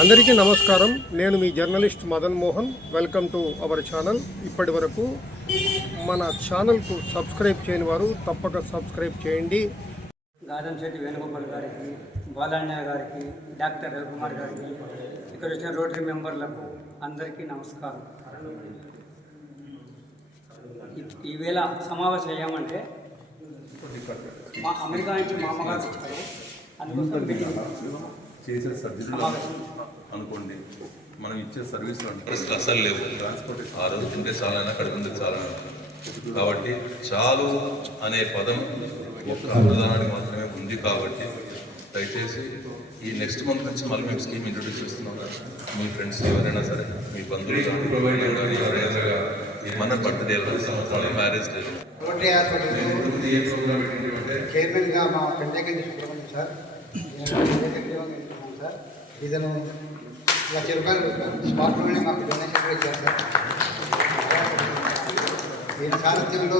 అందరికీ నమస్కారం. నేను మీ journalist Madan Mohan. Welcome to our channel. ఇప్పటి వరకు మన ఛానల్కు సబ్స్క్రైబ్ చేయని వారు తప్పక సబ్స్క్రైబ్ చేయండి. గాదం శెట్టి వేణుగోపాల్ గారికి బాలాన్య గారికి డాక్టర్ రవికుమార్ గారికి ఇక్కడ వచ్చిన రోటరీ మెంబర్లకు అందరికీ నమస్కారం. ఈ- ఈవేళ సమావేశం అయ్యామంటే మా అమెరికా నుంచి మా అమ్మగారు వచ్చారు. అందుకోసం మీటింగ్ చేసే సర్వీస్ సమావేశం అనుకోండి మనం ఇచ్చే సర్వీసులు అంటే అసలు లేవు. ఆ రోజు తింటే చాలైనా కడుపుంటే చాలైనా. కాబట్టి చాలు అనే పదం ఒక్క అన్నదానానికి మాత్రమే ఉంది కాబట్టి దయచేసి ఈ నెక్స్ట్ మంత్ నుంచి మళ్ళీ మేము స్కీమ్ ఇంట్రొడ్యూస్ చేస్తున్నాం మీ ఫ్రెండ్స్ ఎవరైనా సరే మీ బంధువులు ప్రొవైడ్ కానీ ఎవరైనా మన బర్త్డే సంవత్సరాలు మ్యారేజ్ డే ఏ ప్రోగ్రామ్ చైర్మన్గా మా సుబ్రహ్మణ్యం సార్ సార్ ఇతను లక్ష రూపాయలు స్పాట్లోనే మాకు డొనేషన్ కూడా ఇచ్చారు సార్ ఈయన సారథ్యంలో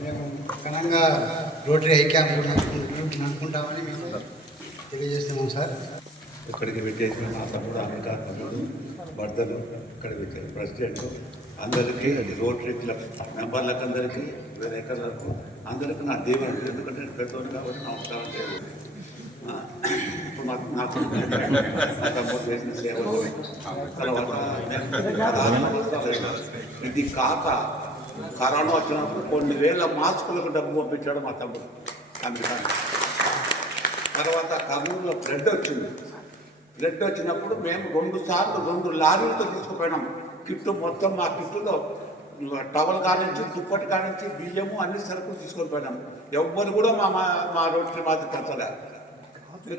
మేము ఘనంగా రోటరీ హై క్యాంప్ అనుకుంటామని మేము తెలియజేస్తున్నాం సార్ ఇక్కడికి పెట్టేసిన మా తమ్ముడు అమెరికా భర్తలు ఇక్కడికి వచ్చారు ప్రెసిడెంట్ అందరికీ అది రోటరీ క్లబ్ మెంబర్లకు అందరికీ వేరే విలేకరులకు అందరికీ నా దీవెన ఎందుకంటే నేను పెద్దోడు కాబట్టి నమస్కారం చేయాలి ఇది కాక కరోనా వచ్చినప్పుడు కొన్ని వేల మాస్కులకు డబ్బు పంపించాడు మా తమ్ముడు. అమెరికా తర్వాత కర్నూలులో బ్లడ్ వచ్చింది. బ్లడ్ వచ్చినప్పుడు మేము రెండు సార్లు రెండు లారీలతో తీసుకుపోయినాం. కిట్టు మొత్తం మా కిట్టులో టవల్ కానించి దుప్పటి కానించి బియ్యము అన్ని సరుకులు తీసుకొని పోయినాం. ఎవ్వరు కూడా మా మా మా రోడ్డు మాది కట్టలే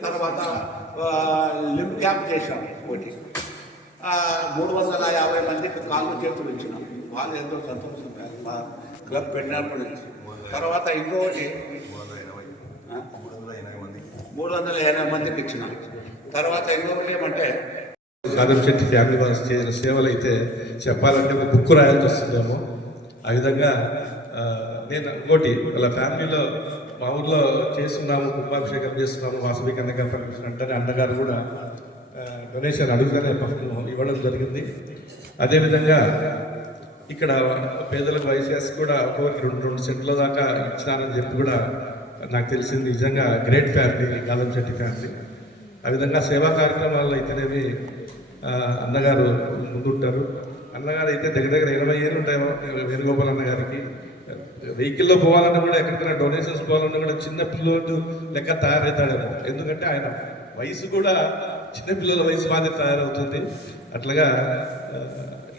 తర్వాత లిమ్ క్యాంప్ చేశాం ఒకటి మూడు వందల యాభై మందికి కాళ్ళు చేతులు ఇచ్చినాం. వాళ్ళు ఎంతో సంతోషంగా మా క్లబ్ పెట్టినప్పటి నుంచి. తర్వాత ఇంకొకటి మూడు వందల ఎనభై మందికి ఇచ్చినాం. తర్వాత ఇంకొకటి ఏమంటే కాదం చెట్టి ఫ్యామిలీ వారు చేసిన సేవలు అయితే చెప్పాలంటే ఒక బుక్ రాయాల్సి వస్తుందేమో. ఆ విధంగా నేను ఇంకోటి వాళ్ళ ఫ్యామిలీలో మా ఊర్లో చేస్తున్నాము కుంభాభిషేకం చేస్తున్నాము వాసవి కన్యక అంటే అన్నగారు కూడా డొనేషన్ అడుగుతానే పక్కన ఇవ్వడం జరిగింది. అదేవిధంగా ఇక్కడ పేదలకు వైసీఎస్ కూడా ఒక్కొక్కరికి రెండు రెండు సెంట్ల దాకా ఇచ్చినారని చెప్పి కూడా నాకు తెలిసింది. నిజంగా గ్రేట్ ఫ్యామిలీ గాలం చెట్టి ఫ్యామిలీ. ఆ విధంగా సేవా కార్యక్రమాల్లో అయితేనేమి అన్నగారు ముందుంటారు. అన్నగారు అయితే దగ్గర దగ్గర ఇరవై ఏళ్ళు ఉంటాయి వేణుగోపాల్ అన్న గారికి. వెహికల్లో పోవాలన్నా కూడా ఎక్కడికైనా డొనేషన్స్ పోవాలన్నా కూడా చిన్న పిల్లలు లెక్క తయారవుతాడేమో ఎందుకంటే ఆయన వయసు కూడా చిన్న పిల్లల వయసు మాదిరి తయారవుతుంది. అట్లాగా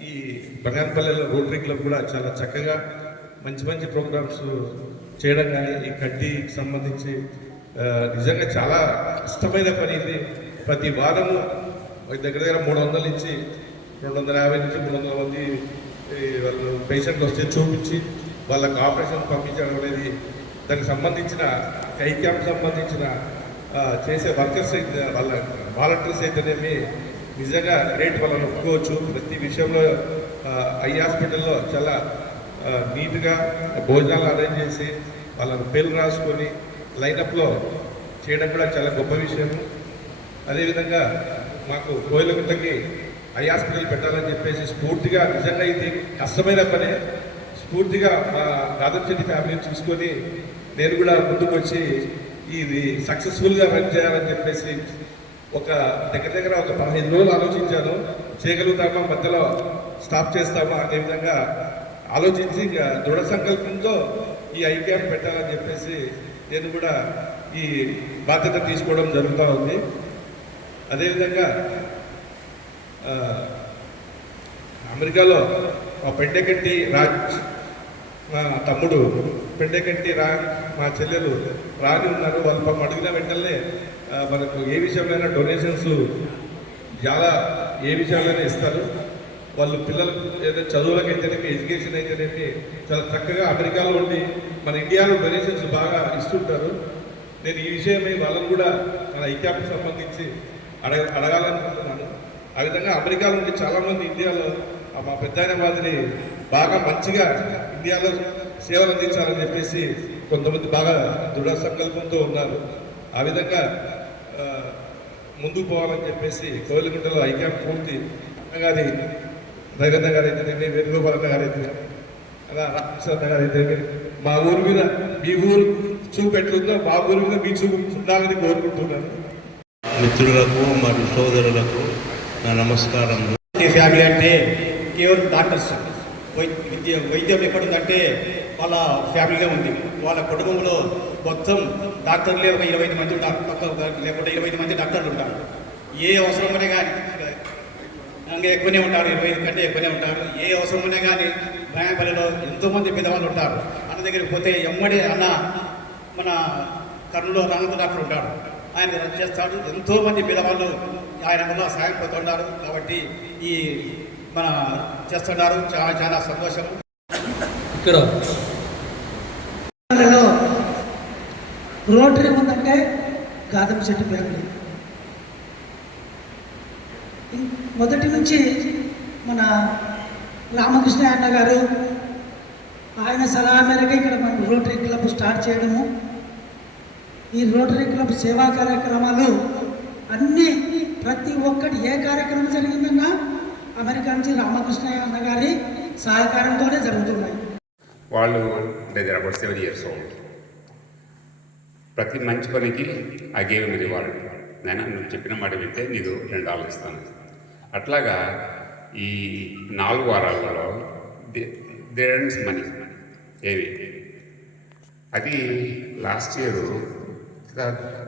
ఈ బంగారపల్లెలో రోటరీ క్లబ్ కూడా చాలా చక్కగా మంచి మంచి ప్రోగ్రామ్స్ చేయడం కానీ ఈ కడ్డీకి సంబంధించి నిజంగా చాలా కష్టమైన పని ఇది. ప్రతి వారము దగ్గర దగ్గర మూడు వందల నుంచి రెండు వందల యాభై నుంచి మూడు వందల మంది వాళ్ళు పేషెంట్లు వస్తే చూపించి వాళ్ళకి ఆపరేషన్ పంపించడం అనేది దానికి సంబంధించిన ఐ క్యాంప్ సంబంధించిన చేసే వర్కర్స్ అయితే వాళ్ళ వాలంటీర్స్ అయితేనేమి నిజంగా రేట్ వాళ్ళని ఒప్పుకోవచ్చు. ప్రతి విషయంలో ఐ హాస్పిటల్లో చాలా నీట్గా భోజనాలు అరేంజ్ చేసి వాళ్ళని పేర్లు రాసుకొని లైనప్లో చేయడం కూడా చాలా గొప్ప విషయం. అదేవిధంగా మాకు కోయిలగుంటకి ఐ హాస్పిటల్ పెట్టాలని చెప్పేసి స్ఫూర్తిగా నిజంగా ఇది కష్టమైన పనే. స్ఫూర్తిగా మా రాధంశెట్టి ఫ్యామిలీని చూసుకొని నేను కూడా ముందుకు వచ్చి ఇది సక్సెస్ఫుల్గా రన్ చేయాలని చెప్పేసి ఒక దగ్గర దగ్గర ఒక పదిహేను రోజులు ఆలోచించాను. చేయగలుగుతామా మధ్యలో స్టాప్ చేస్తామా అదే విధంగా ఆలోచించి దృఢ సంకల్పంతో ఈ ఐ క్యాంప్ పెట్టాలని చెప్పేసి నేను కూడా ఈ బాధ్యత తీసుకోవడం జరుగుతూ ఉంది. అదేవిధంగా అమెరికాలో మా పెండెకంటి రాజ్ మా తమ్ముడు పెండెకంటి రా మా చెల్లెలు రాని ఉన్నారు. వాళ్ళు పాపం అడిగిన వెంటనే మనకు ఏ విషయంలో డొనేషన్స్ చాలా ఏ విషయాలైనా ఇస్తారు. వాళ్ళు పిల్లలు ఏదైతే చదువులకైతేనేమి ఎడ్యుకేషన్ అయితేనేమి చాలా చక్కగా అమెరికాలో ఉండి మన ఇండియాలో డొనేషన్స్ బాగా ఇస్తుంటారు. నేను ఈ విషయమై వాళ్ళని కూడా మన ఐక్యాకు సంబంధించి అడగ అడగాలనుకుంటున్నాను. ఆ విధంగా అమెరికాలో ఉండి చాలామంది ఇండియాలో మా పెద్ద మాదిరి బాగా మంచిగా ఇండియాలో సేవలు అందించాలని చెప్పేసి కొంతమంది బాగా దృఢ సంకల్పంతో ఉన్నారు. ఆ విధంగా ముందుకు పోవాలని చెప్పేసి కోయిలగుంటలో ఐక్యం పూర్తి గారి రవీంద్ర గారు అయితేనేమి వేణుగోపాలన్న గారు అయితే అలా రామకృష్ణ గారు అయితే మా ఊరి మీద మీ ఊరు చూపు ఎట్లుందో మా ఊరి మీద మీ చూపు ఉండాలని కోరుకుంటున్నాను. మిత్రులకు మరియు సోదరులకు నా నమస్కారం ఫ్యామిలీ అంటే కేవలం డాక్టర్స్. విద్య వైద్యం ఎక్కడుందంటే వాళ్ళ ఫ్యామిలీలో ఉంది. వాళ్ళ కుటుంబంలో మొత్తం డాక్టర్లే ఒక ఇరవై ఐదు మంది ఉంటారు. లేకుంటే ఇరవై ఐదు మంది డాక్టర్లు ఉంటారు. ఏ అవసరమనే కానీ ఇంకా ఎక్కువనే ఉంటారు ఇరవై ఐదు కంటే ఎక్కువనే ఉంటారు. ఏ అవసరమనే కానీ భయాంపల్లిలో ఎంతోమంది పెద్దవాళ్ళు ఉంటారు. అన్న దగ్గరికి పోతే ఎమ్మడి అన్న మన కర్నూలు రంగంత డాక్టర్ ఉంటాడు. ఆయన చేస్తాడు. ఎంతోమంది పేదవాళ్ళు ఆయన వల్ల సాయం పొందుతున్నారు కాబట్టి ఈ మన చేస్తున్నారు చాలా చాలా సంతోషం. ఇక్కడ రోటరీ ఉందంటే గాదం ఫ్యామిలీ ఇం- మొదటి నుంచి మన రామకృష్ణ అన్న గారు ఆయన సలహా మేరకు ఇక్కడ మనం రోటరీ క్లబ్ స్టార్ట్ చేయడము. ఈ రోటరీ క్లబ్ సేవా కార్యక్రమాలు అన్నీ ప్రతి ఒక్కటి ఏ కార్యక్రమం జరిగిందన్నా అమెరికా నుంచి రామకృష్ణ అన్న గారి సహకారంతోనే జరుగుతున్నాయి. వాళ్ళు దగ్గర అబౌట్ సెవెన్ ఇయర్స్ ఓల్డ్ ప్రతి మంచి పనికి ఆ గేవ్ వాళ్ళు. నేను నువ్వు చెప్పిన మాట వింటే నీకు రెండు డాలర్లు ఇస్తాను. అట్లాగా ఈ నాలుగు వారాలలో దే మనీ ఏవి అది లాస్ట్ ఇయర్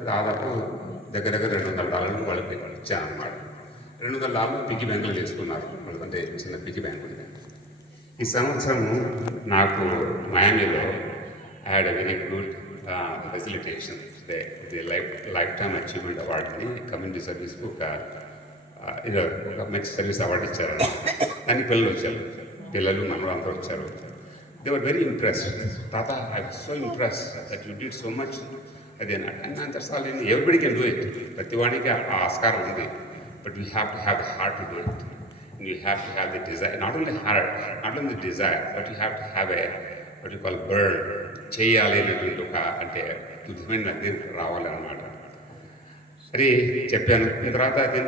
దాదాపు దగ్గర దగ్గర రెండు వందల డాలర్లు వాళ్ళకి ఇచ్చాను అన్నమాట రెండు వందల పిగ్గి బ్యాంకులు చేసుకున్నారు. వాళ్ళకంటే చిన్న పిగ్గి బ్యాంక్ ఉంది. ఈ సంవత్సరం నాకు మయామిలో had a very good facilitation the life lifetime achievement అవార్డుని కమ్యూనిటీ సర్వీస్కు ఒక ఇది ఒక మంచి సర్వీస్ అవార్డు ఇచ్చారు. దానికి పిల్లలు వచ్చారు. పిల్లలు మనలు అందరూ వచ్చారు. దే వర్ వెరీ ఇంప్రెస్డ్ తాత I so impressed that you did so much అదే and that's all everybody can do it ప్రతి వాడికి ఆ ఆస్కారం ఉంది. but we have to have the heart to do it and you have to have the desire, not only heart, not only the desire, but you have to have a what you call burn, చేయాలి అనేటువంటి ఒక అంటే తుదిమైన అది రావాలన్నమాట అది చెప్పాను తర్వాత అది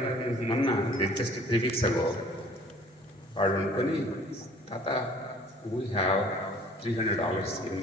మొన్న జస్ట్ త్రీ వీక్స్ అగో వాడు అనుకొని తాత we have three hundred dollars in